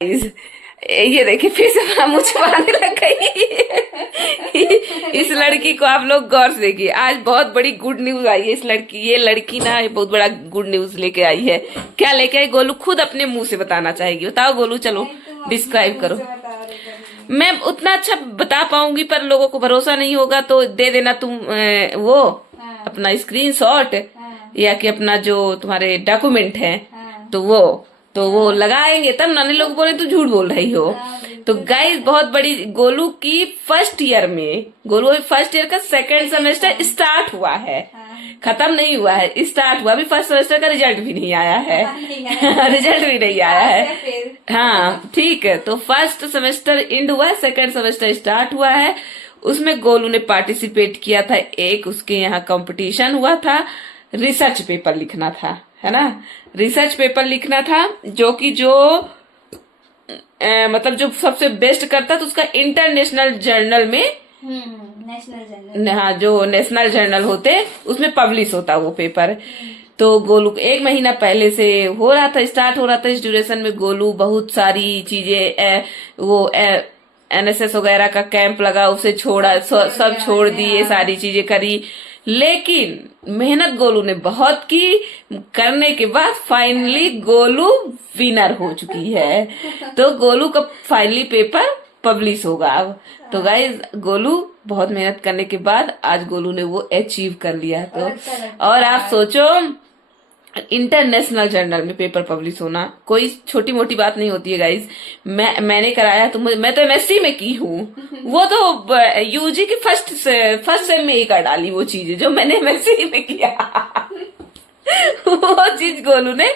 ये देखिए फिर से अपना मुंह छुपाने लग गई। इस लड़की को आप लोग गौर से देखिए, आज बहुत बड़ी गुड न्यूज आई है। ये लड़की ना ये बहुत बड़ा गुड न्यूज लेके आई है। क्या लेके आई गोलू खुद अपने मुंह से बताना चाहेगी। बताओ गोलू, चलो डिस्क्राइब करो। मैं उतना अच्छा बता पाऊंगी पर लोगों को भरोसा नहीं होगा, तो दे देना तुम वो अपना स्क्रीनशॉट या कि अपना जो तुम्हारे डॉक्यूमेंट है तो वो लगाएंगे तब ना लोग बोले तो झूठ बोल रही हो। तो गाइस बहुत बड़ी गोलू की फर्स्ट ईयर का सेकंड सेमेस्टर स्टार्ट हुआ है, खत्म नहीं हुआ है, स्टार्ट हुआ। अभी फर्स्ट सेमेस्टर का रिजल्ट भी नहीं आया है। रिजल्ट भी नहीं आया है। हाँ ठीक है, तो फर्स्ट सेमेस्टर एंड हुआ है, सेकंड सेमेस्टर स्टार्ट हुआ है। उसमें गोलू ने पार्टिसिपेट किया था। एक उसके यहाँ कंपटीशन हुआ था, रिसर्च पेपर लिखना था, है ना। रिसर्च पेपर लिखना था मतलब जो सबसे बेस्ट करता तो उसका इंटरनेशनल जर्नल में नेशनल जर्नल, हाँ जो नेशनल जर्नल होते उसमें पब्लिश होता वो पेपर। तो गोलू 1 महीना पहले से स्टार्ट हो रहा था। इस ड्यूरेशन में गोलू बहुत सारी चीजें एनएसएस वगैरह का कैंप लगा, उसे छोड़ा, सब छोड़ दिए, सारी चीजें करी। लेकिन मेहनत गोलू ने बहुत की, करने के बाद फाइनली गोलू विनर हो चुकी है। तो गोलू का फाइनली पेपर पब्लिश होगा अब। तो गाइज गोलू बहुत मेहनत करने के बाद आज गोलू ने वो अचीव कर लिया। तो और आप सोचो इंटरनेशनल जर्नल में पेपर पब्लिश होना कोई छोटी मोटी बात नहीं होती है गाइज। मैंने कराया तो मैं तो एमएससी में की हूँ, वो तो यूजी की फर्स्ट सेम में ही कर डाली वो चीज जो मैंने एमएससी में किया। वो चीज गोलू ने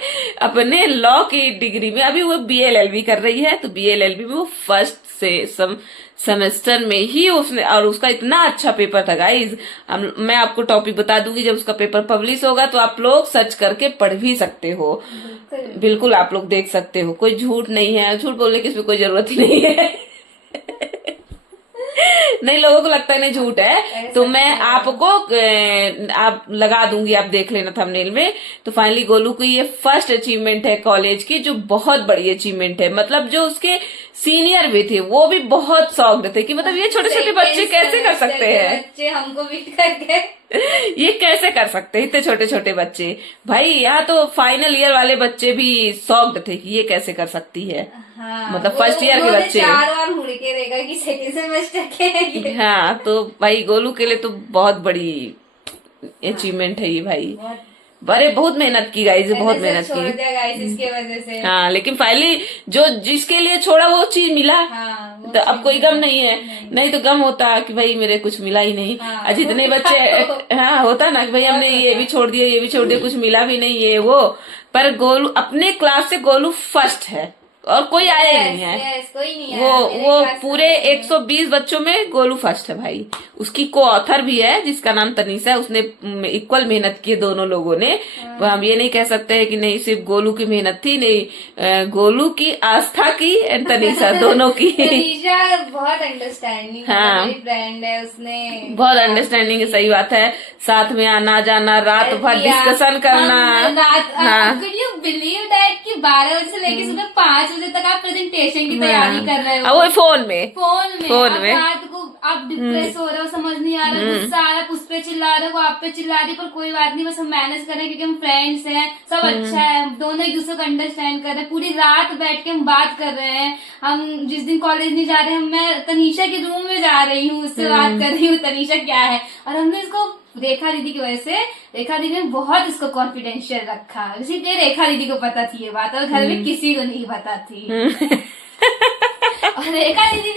अपने लॉ की डिग्री में, अभी वो बीएलएलबी कर रही है, तो बीएलएलबी में वो फर्स्ट से सेमेस्टर में ही उसने, और उसका इतना अच्छा पेपर था गाइज। मैं आपको टॉपिक बता दूंगी, जब उसका पेपर पब्लिश होगा तो आप लोग सर्च करके पढ़ भी सकते हो। बिल्कुल आप लोग देख सकते हो, कोई झूठ नहीं है, झूठ बोलने की इसमें कोई जरूरत ही नहीं है। नहीं, लोगों को लगता है नहीं झूठ है, तो मैं आपको आप लगा दूंगी, आप देख लेना थंबनेल में। तो फाइनली गोलू की ये फर्स्ट अचीवमेंट है कॉलेज की, जो बहुत बड़ी अचीवमेंट है। मतलब जो उसके सीनियर भी थे वो भी बहुत शॉक्ड थे कि मतलब ये छोटे छोटे बच्चे कैसे कर सकते हैं, बच्चे हमको बीट करके ये कैसे कर सकते हैं, इतने छोटे छोटे बच्चे। भाई यहाँ तो फाइनल ईयर वाले बच्चे भी शॉक्ड थे कि ये कैसे कर सकती है। हाँ, मतलब फर्स्ट ईयर के बच्चे 4 बार मुड़ के देखा कि सेकंड सेमेस्टर के है ये। हाँ, तो भाई गोलू के लिए तो बहुत बड़ी अचीवमेंट है ये भाई। बड़े बहुत मेहनत की गाइस, बहुत मेहनत छोड़ दिया गाइस इसके वजह से। हाँ, लेकिन फाइनली जो जिसके लिए छोड़ा वो चीज मिला। हाँ, तो अब कोई गम नहीं है। नहीं तो गम होता कि भाई मेरे कुछ मिला ही नहीं। हाँ, जितने बच्चे हाँ होता ना कि भाई हमने ये भी छोड़ दिया, ये भी छोड़ दिया, कुछ मिला भी नहीं ये वो। पर गोलू अपने क्लास से गोलू फर्स्ट है और कोई आया ही नहीं है। कोई नहीं वो पूरे 120 बच्चों में गोलू फर्स्ट है भाई। उसकी को ऑथर भी है जिसका नाम तनीषा है, उसने इक्वल मेहनत की है दोनों लोगों ने। तो हम ये नहीं कह सकते हैं कि नहीं सिर्फ गोलू की मेहनत थी, नहीं गोलू की आस्था की एंड तनीषा दोनों की। तनीषा बहुत अंडरस्टैंडिंग फ्रेंड है, उसने बहुत अंडरस्टैंडिंग है, सही बात है। साथ में आना जाना, रात भर डिस्कशन करना। हाँ, बिलीव दैट कि 12 बजे से लेकर सुबह 5 बजे तक आप प्रेजेंटेशन की तैयारी कर रहे हो। वो फोन में रात को आप डिप्रेस हो रहे हो, समझ नहीं आ रहा, गुस्सा आ रहा है, उस पे चिल्ला रहे हो, आप पे चिल्ला रही, पर कोई बात नहीं, बस हम मैनेज करें क्योंकि हम फ्रेंड्स हैं, सब अच्छा है, दोनों एक दूसरे को अंडरस्टैंड कर रहे हैं। पूरी रात बैठ के हम बात कर रहे हैं। हम जिस दिन कॉलेज नहीं जा रहे हैं, मैं तनीषा के रूम में जा रही हूँ, उससे बात कर रही हूँ तनीषा क्या है। और हमने इसको रेखा दीदी की वजह से, रेखा दीदी ने बहुत इसको कॉन्फिडेंशियल रखा, इसीलिए रेखा दीदी को पता थी ये बात और घर में किसी को नहीं पता थी। और रेखा दीदी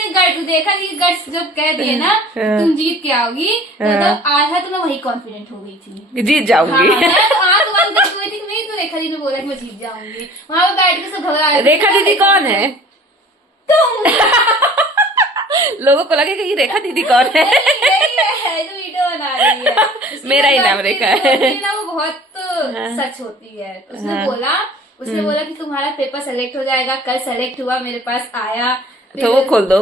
गट्स जब कह दिए ना तुम जीत के आओगी, तो आधा तो मैं वही कॉन्फिडेंट हो गई थी, जीत जाऊंगी। हाँ, मैं तो आंख बंद करके हुई थी कि नहीं, तो रेखा दीदी ने बोला कि मैं जीत जाऊंगी। वहां पे बैठ के सब घबरा रहे। रेखा दीदी कौन है? तुम लोगों को लगेगा कि रेखा दीदी कौन है? जो वीडियो बना रही है मेरा ही नाम रेखा है ना, वो बहुत सच होती है। तो उसने बोला कि तुम्हारा पेपर सेलेक्ट हो जाएगा। कल सेलेक्ट हुआ, मेरे पास आया, तो वो खोल दो।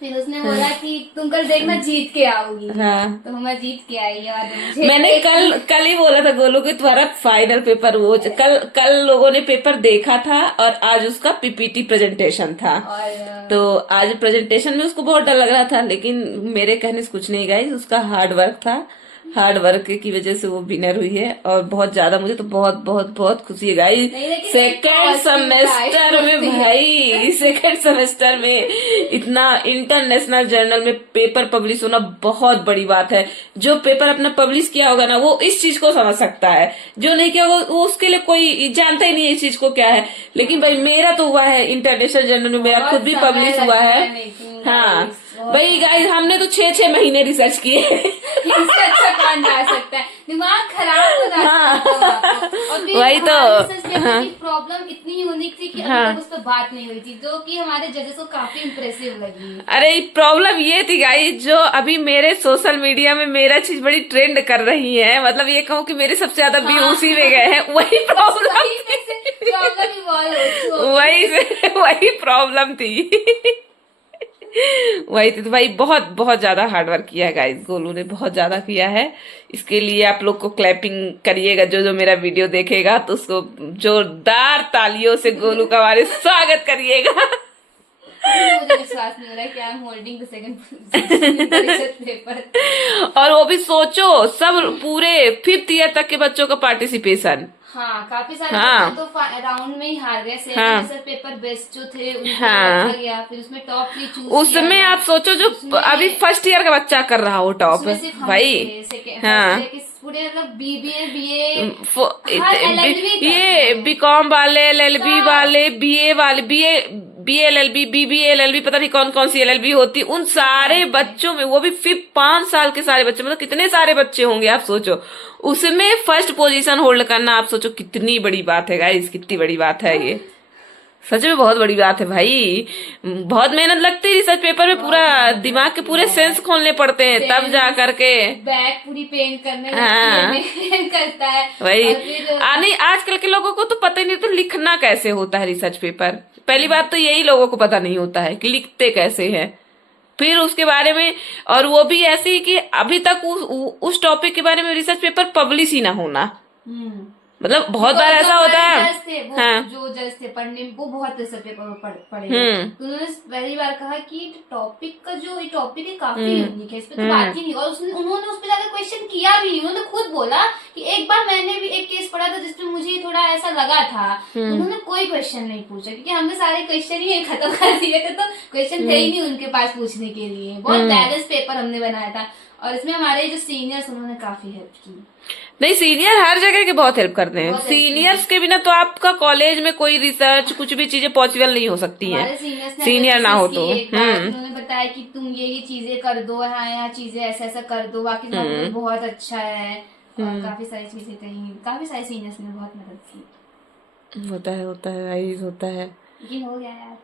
फिर उसने बोला कि तुम कल देखना जीत के आओगी। हाँ। तो मैं जीत के आई और मुझे मैंने कल ही बोला था गोलू कि तुम्हारा फाइनल पेपर वो कल लोगों ने पेपर देखा था और आज उसका पीपीटी प्रेजेंटेशन था। और तो आज प्रेजेंटेशन में उसको बहुत डर लग रहा था, लेकिन मेरे कहने से कुछ नहीं गाइस, उसका हार्ड वर्क था। हार्ड वर्क की वजह से वो विनर हुई है और बहुत ज्यादा मुझे तो बहुत बहुत बहुत खुशी है गाइस। नहीं, लेकिन सेकेंड सेमेस्टर में भाई, सेकेंड सेमेस्टर में इतना इंटरनेशनल जर्नल में पेपर पब्लिश होना बहुत बड़ी बात है। जो पेपर अपना पब्लिश किया होगा ना वो इस चीज को समझ सकता है, जो नहीं किया वो उसके लिए कोई जानता ही नहीं है इस चीज को क्या है। लेकिन भाई मेरा तो हुआ है इंटरनेशनल जर्नल में, मेरा खुद भी पब्लिश हुआ है। हाँ भाई गाइस, हमने तो 6 महीने रिसर्च किए। इससे अच्छा कौन जा सकता है, दिमाग खराब हो जाता है। और फिर वही तो हाँ। प्रॉब्लम इतनी यूनिक थी कि अभी तक उस पर बात नहीं हुई थी, जो कि हमारे जजेस को काफी इम्प्रेसिव लगी। अरे प्रॉब्लम ये थी गाइस, जो अभी मेरे सोशल मीडिया में मेरा चीज बड़ी ट्रेंड कर रही है, मतलब ये कहूँ कि मेरे सबसे ज्यादा व्यू उसी में गए हैं, वही प्रॉब्लम वही प्रॉब्लम थी। वही थी। तो भाई बहुत बहुत ज्यादा हार्डवर्क किया है गाइस, गोलू ने बहुत ज्यादा किया है। इसके लिए आप लोग को क्लैपिंग करिएगा, जो जो मेरा वीडियो देखेगा तो उसको जोरदार तालियों से गोलू का हमारे स्वागत करिएगा। मुझे विश्वास नहीं हो रहा है कि I am holding the second paper. और वो भी सोचो, सब पूरे 5th ईयर तक के बच्चों का पार्टिसिपेशन। हाँ, काफी सारे हाँ। तो राउंड में ही हार गए। हाँ। पेपर बेस्ट जो थे उनको हाँ। रखा गया, फिर उसमें टॉप 3 चूज उसमें आप सोचो, जो अभी फर्स्ट ईयर का बच्चा कर रहा हो टॉप भाई। हाँ, पूरे मतलब बीए ये बीकॉम वाले, एलएलबी वाले, बीए वाले, बीए एलएलबी, बीबीए एलएलबी, पता नहीं कौन कौन सी एलएलबी होती, उन सारे बच्चों में, वो भी 5 साल के सारे बच्चे, मतलब कितने सारे बच्चे होंगे आप सोचो, उसमें फर्स्ट पोजीशन होल्ड करना, आप सोचो कितनी बड़ी बात है गाइस, कितनी बड़ी बात है ये, सच में बहुत बड़ी बात है भाई। बहुत मेहनत लगती है रिसर्च पेपर में, पूरा दिमाग के पूरे सेंस खोलने पड़ते हैं तब जा करके बैक पूरी पेन करने हाँ। करता है वही। नहीं, आजकल के लोगों को तो पता ही नहीं तो लिखना कैसे होता है रिसर्च पेपर। पहली बात तो यही लोगों को पता नहीं होता है कि लिखते कैसे हैं, फिर उसके बारे में, और वो भी ऐसे ही कि अभी तक उस टॉपिक के बारे में रिसर्च पेपर पब्लिश ही ना होना। मतलब बहुत बार ऐसा होता है। हाँ। जो जज थे पढ़ने वो बहुत रिसर्च पेपर पढ़े, तो उन्होंने पहली बार कहा कि टॉपिक का जो टॉपिक है काफी यूनिक है, इस पे तो बात ही नहीं। और उन्होंने उस पर ज्यादा क्वेश्चन किया भी नहीं, उन्होंने खुद बोला कि एक बार मैंने भी एक केस पढ़ा था जिसमें मुझे थोड़ा ऐसा लगा था, उन्होंने कोई क्वेश्चन नहीं पूछा क्योंकि हमने सारे क्वेश्चन ही खत्म कर दिए थे, तो क्वेश्चन थे ही नहीं उनके पास पूछने के लिए। बहुत बैलेंस पेपर हमने बनाया था और इसमें हमारे जो सीनियर्स उन्होंने काफी हेल्प की। नहीं, सीनियर हर जगह के बहुत हेल्प करते हैं। सीनियर्स के बिना तो आपका कॉलेज में कोई रिसर्च कुछ भी चीजें पॉसिबल नहीं हो सकती हैं, सीनियर ना हो तो। उन्होंने बताया कि तुम ये चीजें कर दो, हाँ यहाँ चीजें ऐसा ऐसा कर दो, बाकी बहुत अच्छा है। और काफी सारी चीजें कही, काफी सारे सीनियर्स ने बहुत मदद की। होता है भाई, होता है। ये हो गया यार।